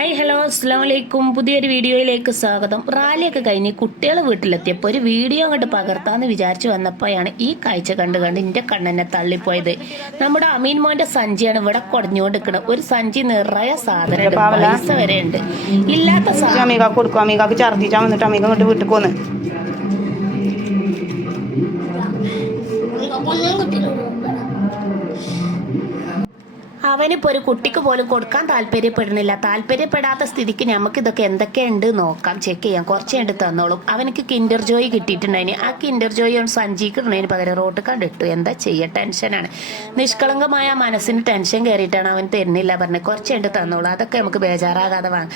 Hi hello അസ്സാം വലൈക്കും പുതിയൊരു വീഡിയോയിലേക്ക് സ്വാഗതം. റാലിയൊക്കെ കഴിഞ്ഞ് കുട്ടികൾ വീട്ടിലെത്തിയപ്പോൾ ഒരു വീഡിയോ അങ്ങോട്ട് പകർത്താന്ന് വിചാരിച്ചു വന്നപ്പോഴാണ് ഈ കാഴ്ച കണ്ട് കണ്ട് എന്റെ കണ്ണെന്നെ തള്ളിപ്പോയത്. നമ്മുടെ അമീൻ മോന്റെ സഞ്ചിയാണ് ഇവിടെ കുടഞ്ഞുകൊണ്ട് നിൽക്കുന്നത് ഒരു സഞ്ചി നിറയെ സാധനം. പൈസ വരെ ഉണ്ട്. ഇല്ലാത്ത സാധനം. കൊടുക്കും. അമീകാക്ക് ഛർദിച്ചാൽ വന്നിട്ട് അമീക ഇങ്ങോട്ട് വീട്ടിൽ പോന്ന്. അവനിപ്പോൾ ഒരു കുട്ടിക്ക് പോലും കൊടുക്കാൻ താല്പര്യപ്പെടുന്നില്ല. താല്പര്യപ്പെടാത്ത സ്ഥിതിക്ക് നമുക്ക് ഇതൊക്കെ എന്തൊക്കെയുണ്ട് നോക്കാം. ചെക്ക് ചെയ്യാം. കുറച്ച് കണ്ട് തന്നോളും. അവനക്ക് കിൻഡർ ജോയ് കിട്ടിയിട്ടുണ്ടായിന്. ആ കിൻഡർ ജോയ് ഒന്ന് സഞ്ചിക്ക് ഇടുന്നതിന് പകരം റോട്ട് കണ്ടിട്ടു. എന്താ ചെയ്യുക ടെൻഷനാണ് നിഷ്കളങ്കമായ മനസ്സിന് ടെൻഷൻ കയറിയിട്ടാണ് അവൻ തരുന്നില്ല പറഞ്ഞത്. കുറച്ച് കണ്ട് തന്നോളൂ. അതൊക്കെ നമുക്ക് ബേജാറാകാതെ വാങ്ങ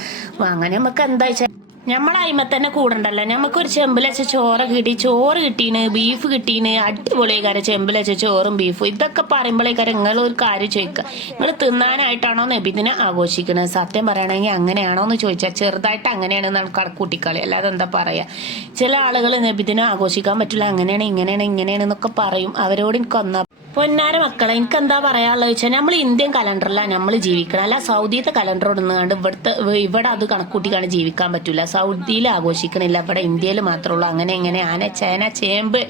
വാങ്ങാൻ. നമുക്ക് എന്താ വെച്ചാൽ നമ്മളായ്മ തന്നെ കൂടണ്ടല്ലോ. ഒരു ചെമ്പിലച്ച ചോറ് കിട്ടി ചോറ് കിട്ടീന് ബീഫ് കിട്ടീന് അടിപൊളിയേക്കാരം ചെമ്പിലച്ച ചോറും ബീഫും ഇതൊക്കെ പറയുമ്പോഴേക്കാരം നിങ്ങൾ ഒരു കാര്യം ചോദിക്കുക നിങ്ങൾ തിന്നാനായിട്ടാണോ നബിദിനെ ആഘോഷിക്കുന്നത് സത്യം പറയണമെങ്കിൽ അങ്ങനെയാണോ എന്ന് ചോദിച്ചാൽ ചെറുതായിട്ട് അങ്ങനെയാണ് നമുക്ക് കണക്കൂട്ടിക്കളി അല്ലാതെ എന്താ പറയാ? ചില ആളുകൾ നബിദിനെ ആഘോഷിക്കാൻ പറ്റില്ല അങ്ങനെയാണ് ഇങ്ങനെയാണ് ഇങ്ങനെയാണ് എന്നൊക്കെ പറയും. അവരോട് എനിക്ക് ഒന്നാ പൊന്നാര മക്കളെ എനിക്ക് എന്താ പറയാനുള്ളത് വെച്ചാൽ നമ്മൾ ഇന്ത്യൻ കലണ്ടറിലാണ് നമ്മൾ ജീവിക്കണം. അല്ല സൗദിയത്തെ കലണ്ടർ ഇടുന്നുകൊണ്ട് ഇവിടുത്തെ ഇവിടെ അത് കണക്കൂട്ടിക്കാണ് ജീവിക്കാൻ പറ്റില്ല സൗദിയിൽ ആഘോഷിക്കണില്ല. ഇവിടെ ഇന്ത്യയിൽ മാത്രമേ ഉള്ളൂ അങ്ങനെ ഇങ്ങനെ ആന ചേന ചേമ്പ്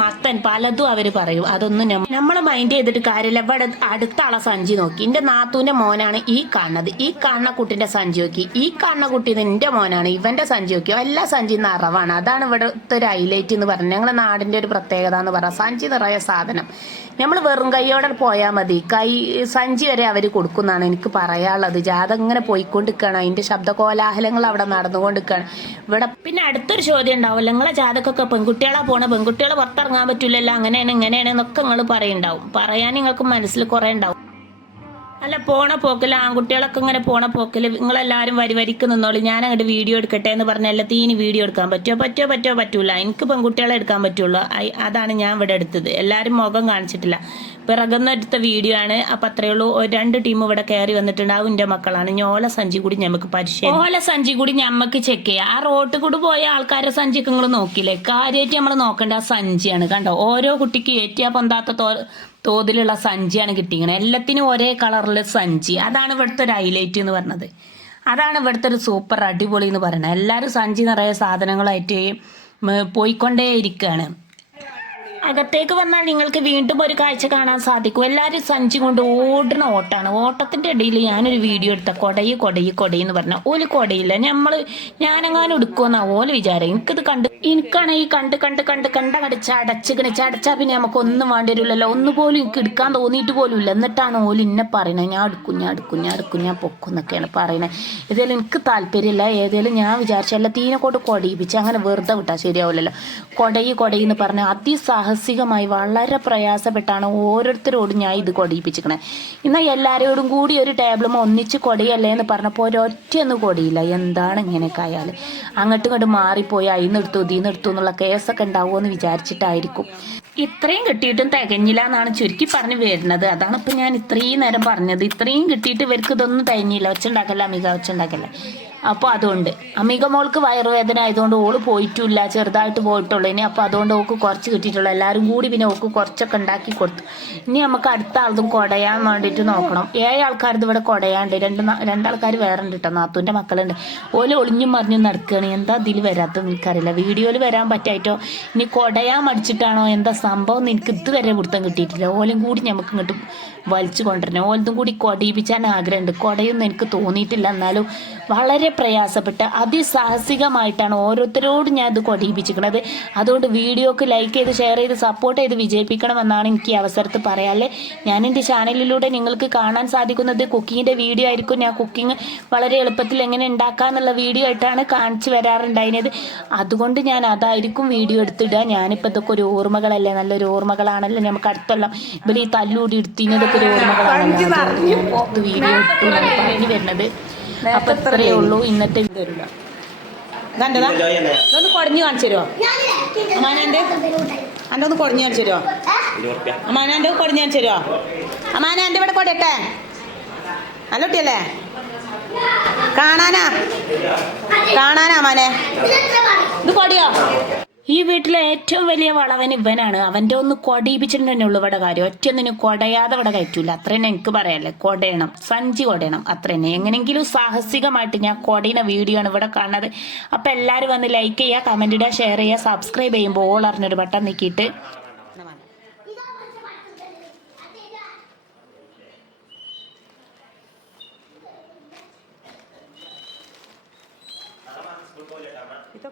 മത്തൻ പലതും അവർ പറയും. അതൊന്നും നമ്മൾ മൈൻഡ് ചെയ്തിട്ട് കാര്യമില്ല. ഇവിടെ അടുത്ത ആളെ സഞ്ചി നോക്കി. എന്റെ നാത്തൂന്റെ മോനാണ് ഈ കാണുന്നത്. ഈ കാണുന്ന കുട്ടിന്റെ സഞ്ചി നോക്കി. ഈ കാണുന്ന കുട്ടി എന്റെ മോനാണ്. ഇവന്റെ സഞ്ചി നോക്കി. എല്ലാ സഞ്ചി നിറവാണ്. അതാണ് ഇവിടുത്തെ ഒരു ഹൈലൈറ്റ് എന്ന് പറഞ്ഞത് ഞങ്ങളുടെ നാടിന്റെ ഒരു പ്രത്യേകത എന്ന് പറയാം സഞ്ചി നിറയ സാധനം. നമ്മൾ വെറും കൈയോടെ പോയാൽ മതി. കൈ സഞ്ചി വരെ അവർ കൊടുക്കുന്നതാണ് എനിക്ക് പറയാനുള്ളത്. ജാഥ ഇങ്ങനെ പോയിക്കൊണ്ടിരിക്കുകയാണ്. അതിന്റെ ശബ്ദ കോലാഹലങ്ങൾ അവിടെ നടന്നുകൊണ്ടിരിക്കുകയാണ്. ഇവിടെ പിന്നെ അടുത്തൊരു ചോദ്യം ഉണ്ടാവില്ല നിങ്ങളെ ജാതക്കൊക്കെ പെൺകുട്ടികളാ പോണ. പെൺകുട്ടികളെ പുറത്തിറങ്ങാൻ പറ്റില്ലല്ലോ അങ്ങനെയാണ് ഇങ്ങനെയാണ് എന്നൊക്കെ നിങ്ങൾ പറയുണ്ടാവും. പറയാൻ നിങ്ങൾക്ക് മനസ്സിൽ കുറേ ഉണ്ടാവും. അല്ല പോണ പോക്കിൽ ആൺകുട്ടികളൊക്കെ ഇങ്ങനെ പോണ പോക്കിൽ നിങ്ങളെല്ലാവരും വരി വരിക്ക് നിന്നോളി. ഞാൻ അങ്ങോട്ട് വീഡിയോ എടുക്കട്ടെ എന്ന് പറഞ്ഞ എല്ലാത്തീന് വീഡിയോ എടുക്കാൻ പറ്റുമോ പറ്റോ പറ്റുമോ പറ്റൂല. എനിക്ക് പെൺകുട്ടികളെ എടുക്കാൻ പറ്റുള്ളൂ. അതാണ് ഞാൻ ഇവിടെ എടുത്തത്. എല്ലാവരും മുഖം കാണിച്ചിട്ടില്ല. പിറകുന്ന എടുത്ത വീഡിയോ ആണ്. അപ്പം അത്രയേ ഉള്ളൂ. രണ്ട് ടീം ഇവിടെ കയറി വന്നിട്ടുണ്ട്. ആ എന്റെ മക്കളാണ്. ഞോല സഞ്ചി കൂടി ഞമ്മക്ക് പരിശീലനം ഓല സഞ്ചി കൂടി ഞമ്മക്ക് ചെക്ക് ചെയ്യാം. ആ റോട്ട് കൂടി പോയ ആൾക്കാരെ സഞ്ചിക്ക് നിങ്ങൾ നോക്കിയില്ലേ? കാര്യമായിട്ട് നമ്മൾ നോക്കേണ്ട ആ സഞ്ചിയാണ്. കണ്ടോ? ഓരോ കുട്ടിക്ക് ഏറ്റവും പൊന്താത്ത തോതിലുള്ള സഞ്ചിയാണ് കിട്ടിയിരിക്കുന്നത് എല്ലാത്തിനും ഒരേ കളറിൽ സഞ്ചി. അതാണ് ഇവിടുത്തെ ഒരു ഹൈലൈറ്റ് എന്ന് പറഞ്ഞത്. അതാണ് ഇവിടുത്തെ ഒരു സൂപ്പർ അടിപൊളി എന്ന് പറയുന്നത്. എല്ലാവരും സഞ്ചി നിറയെ സാധനങ്ങളായിട്ട് പോയിക്കൊണ്ടേ ഇരിക്കുകയാണ് അകത്തേക്ക് വന്നാൽ നിങ്ങൾക്ക് വീണ്ടും ഒരു കാഴ്ച കാണാൻ സാധിക്കും. എല്ലാവരും സഞ്ചി കൊണ്ട് ഓടുന്ന ഓട്ടാണ്. ഓട്ടത്തിന്റെ ഇടയിൽ ഞാനൊരു വീഡിയോ എടുത്ത കൊടയി കൊടയി കൊടയി എന്ന് പറഞ്ഞ ഒരു കൊടയില്ല. നമ്മൾ ഞാനെങ്ങാനും എടുക്കുമെന്നാ ഓൽ വിചാരം. എനിക്കിത് കണ്ട് എനിക്കാണ് ഈ കണ്ട് കണ്ട് കണ്ട് കണ്ട കടിച്ച അടച്ചിക്കണ അടച്ചാൽ പിന്നെ നമുക്ക് ഒന്നും വേണ്ടി വരില്ലല്ലോ ഒന്നുപോലും എനിക്ക് എടുക്കാൻ തോന്നിയിട്ട് പോലും ഇല്ല എന്നിട്ടാണ് ഓൽ ഇന്നെ പറയണത്. ഞാൻ എടുക്കും ഞാൻ എടുക്കും ഞാൻ എടുക്കും ഞാൻ പൊക്കും എന്നൊക്കെയാണ് പറയുന്നത് ഏതായാലും എനിക്ക് താല്പര്യമില്ല. ഏതായാലും ഞാൻ വിചാരിച്ചല്ല തീനെ കൊണ്ട് കൊടയിപ്പിച്ച് അങ്ങനെ വെറുതെ വിട്ടാൽ ശരിയാവില്ലല്ലോ. കൊടയി കൊടയി എന്ന് പറഞ്ഞ അതിസാഹസികമായി വളരെ പ്രയാസപ്പെട്ടാണ് ഓരോരുത്തരോടും ഞാൻ ഇത് കൊടിയിപ്പിച്ചിരിക്കണേ. എന്നാൽ എല്ലാവരോടും കൂടി ഒരു ടേബിളും ഒന്നിച്ച് കൊടിയല്ലേ എന്ന് പറഞ്ഞപ്പോൾ ഒരൊറ്റയൊന്നും കൊടിയില്ല. എന്താണ് ഇങ്ങനെയൊക്കെ ആയാൽ അങ്ങോട്ടും ഇങ്ങോട്ടും മാറിപ്പോയി അതിൽ എടുത്തു ഇതിൽ എടുത്തു എന്നുള്ള കേസൊക്കെ ഉണ്ടാവുമോ എന്ന് വിചാരിച്ചിട്ടായിരിക്കും. ഇത്രയും കിട്ടിയിട്ടും തികഞ്ഞില്ല എന്നാണ് ചുരുക്കി പറഞ്ഞു വരുന്നത്. അതാണ് ഇപ്പം ഞാൻ ഇത്രയും നേരം പറഞ്ഞത്. ഇത്രയും കിട്ടിയിട്ട് ഇവർക്ക് ഇതൊന്നും തികഞ്ഞില്ല. ഒച്ചുണ്ടാക്കല്ല അമിക ഒച്ചുണ്ടാക്കല്ല അപ്പോൾ അതുകൊണ്ട് അമിക മോൾക്ക് വയറുവേദന ആയതുകൊണ്ട് ഓൾ പോയിട്ടില്ല ചെറുതായിട്ട് പോയിട്ടുള്ളൂ. ഇനി അപ്പോൾ അതുകൊണ്ട് ഓക്ക് കുറച്ച് കിട്ടിയിട്ടുള്ളൂ. എല്ലാവരും കൂടി പിന്നെ ഓക്ക് കുറച്ചൊക്കെ ഉണ്ടാക്കി കൊടുത്തു. ഇനി നമുക്ക് അടുത്ത ആളതും കുടയാൻ വേണ്ടിയിട്ട് നോക്കണം. ഏഴ് ആൾക്കാരത് ഇവിടെ കുടയാണ്ട്. രണ്ട് രണ്ടാൾക്കാർ വേറെ ഉണ്ട് കേട്ടോ നാത്തൂന്റെ മക്കളുണ്ട്. ഓൽ ഒളിഞ്ഞും മറിഞ്ഞും നടക്കുകയാണ് എന്താ ഇതിൽ വരാത്തത് എനിക്കറിയില്ല. വീഡിയോയിൽ വരാൻ പറ്റായിട്ടോ? ഇനി കുടയാൻ മടിച്ചിട്ടാണോ? എന്താ സംഭവം എനിക്ക് ഇതുവരെ പിടുത്തം കിട്ടിയിട്ടില്ല. ഓലും കൂടി നമുക്ക് ഇങ്ങോട്ട് വലിച്ചു കൊണ്ടുവരണം. ഓലതും കൂടി കൊടയിപ്പിച്ചാൻ ആഗ്രഹമുണ്ട്. കൊടയൊന്നും എനിക്ക് തോന്നിയിട്ടില്ല. എന്നാലും വളരെ പ്രയാസപ്പെട്ട് അതിസാഹസികമായിട്ടാണ് ഓരോരുത്തരോടും ഞാൻ ഇത് കൊടിയിപ്പിച്ചിരിക്കുന്നത്. അതുകൊണ്ട് വീഡിയോക്ക് ലൈക്ക് ചെയ്ത് ഷെയർ ചെയ്ത് സപ്പോർട്ട് ചെയ്ത് വിജയിപ്പിക്കണമെന്നാണ് എനിക്ക് ഈ അവസരത്തിൽ പറയാല്ലേ ഞാൻ എന്റെ ചാനലിലൂടെ നിങ്ങൾക്ക് കാണാൻ സാധിക്കുന്നത് കുക്കിങ്ങിന്റെ വീഡിയോ ആയിരിക്കും. ഞാൻ കുക്കിംഗ് വളരെ എളുപ്പത്തിൽ എങ്ങനെ ഉണ്ടാക്കാന്നുള്ള വീഡിയോ ആയിട്ടാണ് കാണിച്ചു വരാറുണ്ടായിരുന്നത്. അതുകൊണ്ട് ഞാൻ അതായിരിക്കും വീഡിയോ എടുത്തിടുക. ഞാനിപ്പോൾ ഇതൊക്കെ ഒരു ഓർമ്മകളല്ലേ? നല്ലൊരു ഓർമ്മകളാണല്ലോ. നമുക്ക് അടുത്തെല്ലാം ഇവിടെ ഈ തല്ലൂടി എടുത്തിനതൊക്കെ ഒരു ഓർമ്മകളാണല്ലോ ഞാൻ വീഡിയോ ഇട്ടു പറഞ്ഞു വരുന്നത്. അപ്പൊ ഇത്രയേ ഉള്ളൂ ഇന്നത്തെ വരില്ല കണ്ടതാ ഇതൊന്ന് കുടഞ്ഞു കാണിച്ചു തരുമോ അമാനാന്റെ എന്റെ ഒന്ന് കുടഞ്ഞു കാണിച്ചു തരുമോ അമാനാന്റെ കുടഞ്ഞു കാണിച്ചു തരുമോ അമാന എന്റെ ഇവിടെ കൊടയട്ടെ. നല്ല കുട്ടിയല്ലേ? കാണാനാ? കാണാനാ അമാനെ ഇത് കൊടിയോ? ഈ വീട്ടിലെ ഏറ്റവും വലിയ വളവൻ ഇവനാണ്. അവന്റെ ഒന്ന് കൊടയിപ്പിച്ചിട്ട് തന്നെ ഉള്ളു ഇവിടെ കാര്യം. ഒറ്റൊന്നിനും കൊടയാതെ ഇവിടെ കയറ്റൂല. അത്ര തന്നെ എനിക്ക് പറയാല്ലേ കൊടയണം. സഞ്ചി കൊടയണം. അത്ര തന്നെ. എങ്ങനെങ്കിലും സാഹസികമായിട്ട് ഞാൻ കൊടയുന്ന വീഡിയോ ആണ് ഇവിടെ കാണുന്നത്. അപ്പൊ എല്ലാവരും വന്ന് ലൈക്ക് ചെയ്യുക കമന്റ് ഇടുക ഷെയർ ചെയ്യുക സബ്സ്ക്രൈബ് ചെയ്യുമ്പോൾ ഓൾ അറിഞ്ഞൊരു ബട്ടൺ നീക്കിയിട്ട്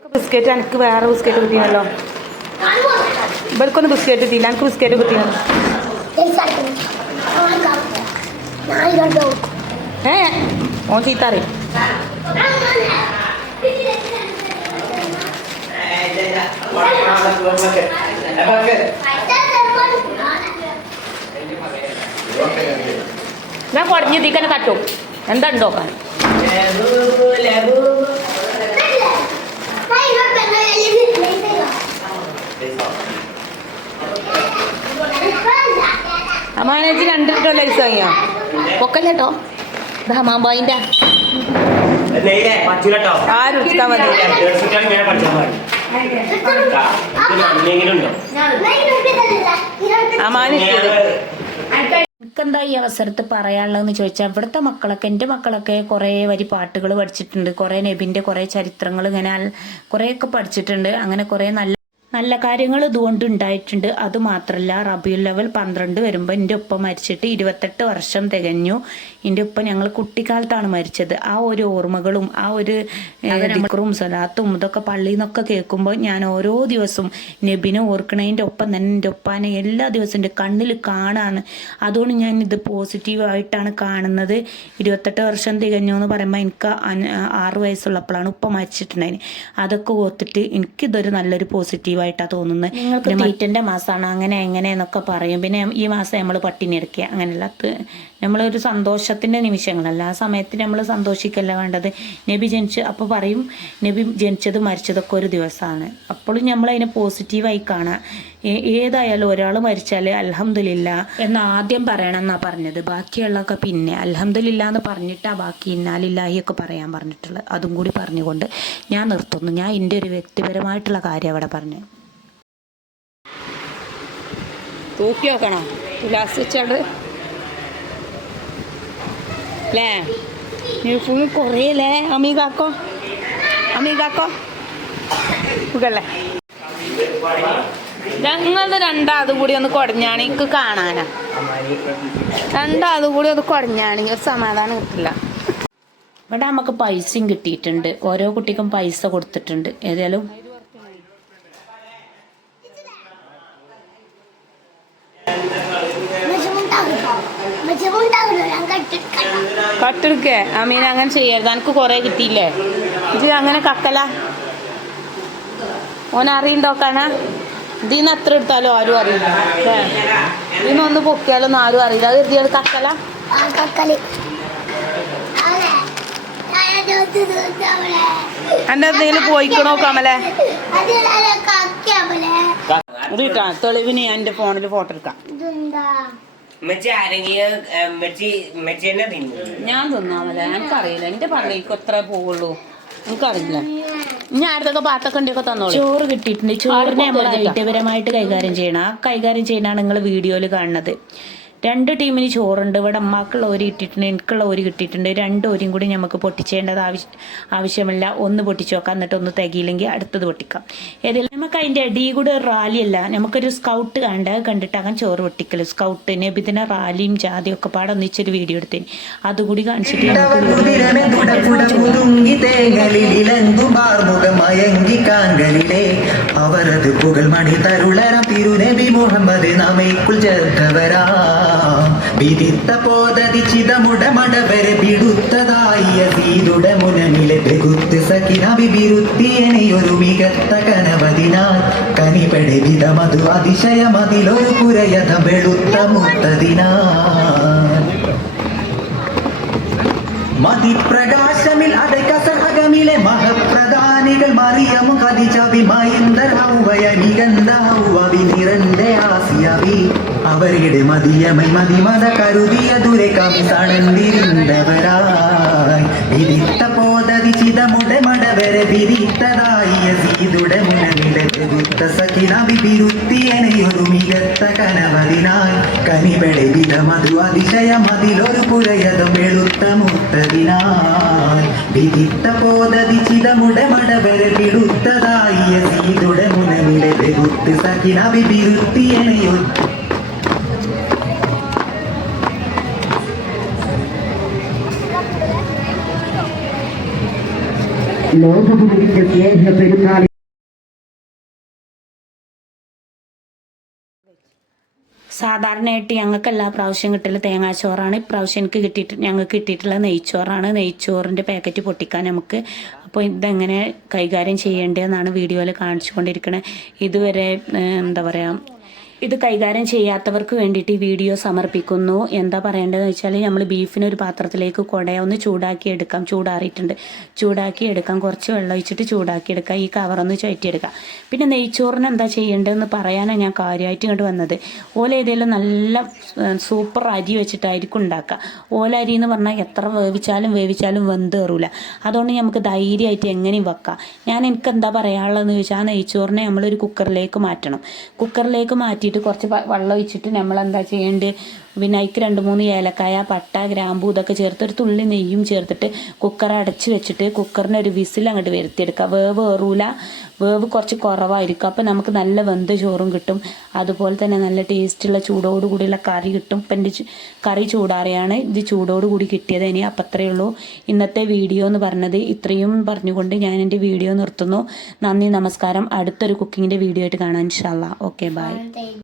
ബിസ്ക്കറ്റ് എനിക്ക് വേറെ ബിസ്ക്കറ്റ് കിട്ടിയല്ലോ ഇവർക്കൊന്നും ബിസ്ക്കറ്റ് കിട്ടിയില്ല. എനിക്ക് ബിസ്ക്കറ്റ് കിട്ടിയല്ലോ ഏ? ഓൻ ചീത്താറി ഞാൻ കുടഞ്ഞ് ഇതിക്കന്നെ തട്ടും. എന്താ നോക്കാൻ അമ്മാനേജി രണ്ട് ലിറ്റർ ലൈസ് വാങ്ങിയോ? പൊക്കല്ലോ ഇത് ആരും മതി. ഇഷ്ടത് എനിക്കെന്താ ഈ അവസരത്ത് പറയാനുള്ളതെന്ന് ചോദിച്ചാൽ ഇവിടുത്തെ മക്കളൊക്കെ എന്റെ മക്കളൊക്കെ കുറേ വരി പാട്ടുകൾ പഠിച്ചിട്ടുണ്ട്. കുറേ നബിന്റെ കുറേ ചരിത്രങ്ങൾ ഇങ്ങനെ കുറേയൊക്കെ പഠിച്ചിട്ടുണ്ട്. അങ്ങനെ കുറേ നല്ല നല്ല കാര്യങ്ങൾ ഇതുകൊണ്ട് ഉണ്ടായിട്ടുണ്ട്. അത് മാത്രമല്ല റബിയുൽ ലെവൽ പന്ത്രണ്ട് വരുമ്പോൾ എന്റെ ഉപ്പ മരിച്ചിട്ട് ഇരുപത്തെട്ട് വർഷം തികഞ്ഞു. എന്റെ ഉപ്പ ഞങ്ങൾ കുട്ടിക്കാലത്താണ് മരിച്ചത്. ആ ഒരു ഓർമ്മകളും ആ ഒരു ദിക്റും സലാത്തും ഇതൊക്കെ പള്ളിയിൽ നിന്നൊക്കെ കേൾക്കുമ്പോൾ ഞാൻ ഓരോ ദിവസവും നബിനെ ഓർക്കണതിന്റെ ഒപ്പം തന്നെ എന്റെ ഒപ്പാനെ എല്ലാ ദിവസവും എന്റെ കണ്ണിൽ കാണാണ്. അതുകൊണ്ട് ഞാൻ ഇത് പോസിറ്റീവായിട്ടാണ് കാണുന്നത്. ഇരുപത്തെട്ട് വർഷം തികഞ്ഞു എന്ന് പറയുമ്പോൾ എനിക്ക് ആറ് വയസ്സുള്ളപ്പോഴാണ് ഉപ്പ മരിച്ചിട്ടുണ്ടായിന്. അതൊക്കെ ഓർത്തിട്ട് എനിക്കിതൊരു നല്ലൊരു പോസിറ്റീവായിട്ടാണ് തോന്നുന്നത് നിങ്ങൾക്ക് തീറ്റന്റെ മാസമാണ് അങ്ങനെ എങ്ങനെ എന്നൊക്കെ പറയും. പിന്നെ ഈ മാസം നമ്മൾ പട്ടിണി എടുക്കുക. അങ്ങനെയല്ല. നമ്മളൊരു സന്തോഷത്തിന്റെ നിമിഷങ്ങളല്ല. ആ സമയത്ത് നമ്മൾ സന്തോഷിക്കല്ല വേണ്ടത്. നബി ജനിച്ച് അപ്പോൾ പറയും നബി ജനിച്ചത് മരിച്ചതൊക്കെ ഒരു ദിവസമാണ്. അപ്പോഴും നമ്മൾ അതിനെ പോസിറ്റീവായി കാണാം. ഏതായാലും ഒരാൾ മരിച്ചാൽ അലഹമ്മദില്ല എന്ന് ആദ്യം പറയണം എന്നാ പറഞ്ഞത്. ബാക്കിയുള്ളതൊക്കെ പിന്നെ. അലഹമ്മദില്ല എന്ന് പറഞ്ഞിട്ടാ ബാക്കി ഇന്നാലില്ലാഹി ഒക്കെ പറയാൻ പറഞ്ഞിട്ടുള്ളത്. അതും കൂടി പറഞ്ഞുകൊണ്ട് ഞാൻ നിർത്തുന്നു. ഞാൻ എന്റെ ഒരു വ്യക്തിപരമായിട്ടുള്ള കാര്യം അവിടെ പറഞ്ഞു. തൂക്കി വെക്കണോ? ലാസ്റ്റ് വെച്ചാണ്ട് അല്ലേ ഫുൾ കുറേ അല്ലേ അമീകാക്കോ? അമീകാക്കോ? സുഖല്ലേ? ഞങ്ങളുടെ രണ്ടാമത് കൂടി ഒന്ന് കുടഞ്ഞാണ് എനിക്ക് കാണാനാ. രണ്ടാമത് കൂടി ഒന്ന് കുടഞ്ഞാണെങ്കിൽ ഒരു സമാധാനം കിട്ടില്ല. ഇവിടെ നമുക്ക് പൈസയും കിട്ടിയിട്ടുണ്ട്. ഓരോ കുട്ടിക്കും പൈസ കൊടുത്തിട്ടുണ്ട്. ഏതായാലും കട്ടെടുക്കേ? അമീൻ അങ്ങനെ ചെയ്യരുത്. എനിക്ക് കുറേ കിട്ടിയില്ലേ? ഇത് അങ്ങനെ കക്കല ഓൻ അറിയണ്ടോക്കാണ ഇതിന്ന് എത്ര എടുത്താലും ആരും അറിയില്ല. അല്ലേ? ഇതിന്ന് ഒന്ന് പൊക്കിയാലൊന്നും ആരും അറിയില്ല. അത് എഴുതിയാൽ കക്കല എന്റെ എന്തെങ്കിലും പോയിക്കണോ കമലേ? തെളിവിന് എന്റെ ഫോണിൽ ഫോണിൽ ഫോട്ടോ എടുക്കാം മെച്ചി ആരെങ്കിലും തന്നെ തിന്നു. ഞാൻ തിന്നാമല്ല എനിക്കറിയില്ല. എന്റെ പള്ളിക്ക് എത്ര പോവുള്ളൂ? എനിക്കറിയില്ല. ഞാൻ അടുത്തൊക്കെ പാത്തൊക്കെ ഉണ്ടൊക്കെ തന്നോളൂ. ചോറ് കിട്ടിയിട്ടുണ്ട്. ചോറിനെ നമ്മൾ വ്യക്തിപരമായിട്ട് കൈകാര്യം ചെയ്യണം. ആ കൈകാര്യം ചെയ്യുന്നതാണ് നിങ്ങൾ വീഡിയോയിൽ കാണുന്നത്. രണ്ട് ടീമിന് ചോറുണ്ട്. ഇവിടെ അമ്മാക്കുള്ള ഒരു കിട്ടിയിട്ടുണ്ട് എനിക്കുള്ള ഒരു കിട്ടിയിട്ടുണ്ട്. രണ്ട് ഓരും കൂടി നമുക്ക് പൊട്ടിച്ചേണ്ടത് ആവശ്യ ആവശ്യമില്ല. ഒന്ന് പൊട്ടിച്ചു നോക്കാം എന്നിട്ട് ഒന്ന് തികയില്ലെങ്കിൽ അടുത്തത് പൊട്ടിക്കാം. ഏതെങ്കിലും നമുക്ക് അതിന്റെ അടിയിൽ കൂടെ ഒരു റാലിയല്ല നമുക്കൊരു സ്കൗട്ട് കണ്ട് കണ്ടിട്ടാകാൻ ചോറ് പൊട്ടിക്കൽ സ്കൗട്ട് നബിദിന റാലിയും ജാതിയും ഒക്കെ പാടെ ഒന്നിച്ചൊരു വീഡിയോ എടുത്തേന്. അതുകൂടി കാണിച്ചിട്ട് അവരത് പുകൾ മണി തരുളര. തിരുനബി മുഹമ്മദ് നമ്മയ്ക്കുൾ ചേർത്തവരാ വിദിത്ത പോതതി ചിതമുടമടവരെ വിടുത്തതായ സീതുട മുനമിലെ ബെകുത്ത് സഖിനബി ബിരുത്തിയനെയൊരു മികത്ത കനവതിനാൽ കനിപടെ വിധമതു അതിശയമതിലൊരു പുരയത വെളുത്ത മുത്തതിനാൽ മതിപ്രകാശമിൽ അടക്കസഹകമിലെ മഹപ്രധാനികൾ മറിയമു കതിചവി മൈന്ദർ ഹൗവയ നിറന്റെ ആസിയവി അവരുടെ മതിയമൈ മതിമത കരുതിയ ദുരെ കവിതണന്തിരുന്നവരായി വിരിത്ത പോതതി ചിതമുടെ മടവരെ വിരിത്തതായ സീതുടെ മുനനിലെ വിരുത്ത സഖിനവി വിരുത്തിയനയൊരു മികത്ത കനവതിനായി. കനിവെളെ വിധമതു അതിശയമതിലൊരു പുരയതും വെളുത്ത മുത്തതിനായി വിരിത്ത പോതതി ചിതമുടമടവരെ വിടുത്തതായ സീതുടെ മുനമിലെ വെകുത്ത് സഖിനവി ബിരുത്തിയനെയൊരു ലോകഗുരുവിന്റെ സ്നേഹ പെരുന്നാൾ സാധാരണയായിട്ട് ഞങ്ങൾക്ക് എല്ലാ പ്രാവശ്യം കിട്ടൽ തേങ്ങാച്ചോറാണ്. ഇപ്രാവശ്യം എനിക്ക് കിട്ടിയിട്ട് ഞങ്ങൾക്ക് കിട്ടിയിട്ടുള്ള നെയ്ച്ചോറാണ്. നെയ്ച്ചോറിന്റെ പാക്കറ്റ് പൊട്ടിക്കാൻ നമുക്ക് അപ്പോൾ ഇതെങ്ങനെ കൈകാര്യം ചെയ്യേണ്ടതെന്നാണ് വീഡിയോയിൽ കാണിച്ചുകൊണ്ടിരിക്കുന്നത് ഇതുവരെ എന്താ പറയുക ഇത് കൈകാര്യം ചെയ്യാത്തവർക്ക് വേണ്ടിയിട്ട് ഈ വീഡിയോ സമർപ്പിക്കുന്നു. എന്താ പറയേണ്ടതെന്ന് വെച്ചാൽ നമ്മൾ ബീഫിന് ഒരു പാത്രത്തിലേക്ക് കുടയ ഒന്ന് ചൂടാക്കി എടുക്കാം. ചൂടാറിയിട്ടുണ്ട്. ചൂടാക്കി എടുക്കാം. കുറച്ച് വെള്ളം ഒഴിച്ചിട്ട് ചൂടാക്കി എടുക്കാം. ഈ കവറൊന്ന് ചുറ്റിയെടുക്കാം. പിന്നെ നെയ്ച്ചോറിന് എന്താ ചെയ്യേണ്ടതെന്ന് പറയാനാണ് ഞാൻ കാര്യമായിട്ട് ഇങ്ങോട്ട് വന്നത്. ഓല ഏതെങ്കിലും നല്ല സൂപ്പർ അരി വെച്ചിട്ടായിരിക്കും ഉണ്ടാക്കുക. ഓല അരി എന്ന് പറഞ്ഞാൽ എത്ര വേവിച്ചാലും വേവിച്ചാലും വെന്ത് കയറൂല അതുകൊണ്ട് നമുക്ക് ധൈര്യമായിട്ട് എങ്ങനെയും വെക്കാം. ഞാൻ എനിക്ക് എന്താ പറയാനുള്ളതെന്ന് ചോദിച്ചാൽ ആ നെയ്ച്ചോറിനെ നമ്മളൊരു കുക്കറിലേക്ക് മാറ്റണം. കുക്കറിലേക്ക് മാറ്റിയിട്ട് കുറച്ച് വെള്ളം ഒഴിച്ചിട്ട് നമ്മൾ എന്താ ചെയ്യേണ്ടത് പിന്നെ അതിക്ക് രണ്ട് മൂന്ന് ഏലക്കായ പട്ട ഗ്രാമ്പൂ ഇതൊക്കെ ചേർത്ത് ഒരു തുള്ളി നെയ്യും ചേർത്തിട്ട് കുക്കർ അടച്ച് വെച്ചിട്ട് കുക്കറിന് ഒരു വിസിൽ അങ്ങോട്ട് വരുത്തിയെടുക്കുക വേവ് ഏറൂല. വേവ് കുറച്ച് കുറവായിരിക്കും. അപ്പോൾ നമുക്ക് നല്ല വെന്ത ചോറും കിട്ടും. അതുപോലെ തന്നെ നല്ല ടേസ്റ്റുള്ള ചൂടോടുകൂടിയുള്ള കറി കിട്ടും. ഇപ്പം എന്റെ കറി ചൂടാറിയാണ്. ഇത് ചൂടോടുകൂടി കിട്ടിയത് ഇനി അപ്പം അത്രയേ ഉള്ളൂ. ഇന്നത്തെ വീഡിയോ എന്ന് പറഞ്ഞത് ഇത്രയും പറഞ്ഞുകൊണ്ട് ഞാൻ എന്റെ വീഡിയോ നിർത്തുന്നു. നന്ദി നമസ്കാരം. അടുത്തൊരു കുക്കിങ്ങിന്റെ വീഡിയോ ആയിട്ട് കാണാൻ ഇൻഷാല്ല ഓക്കെ ബൈ.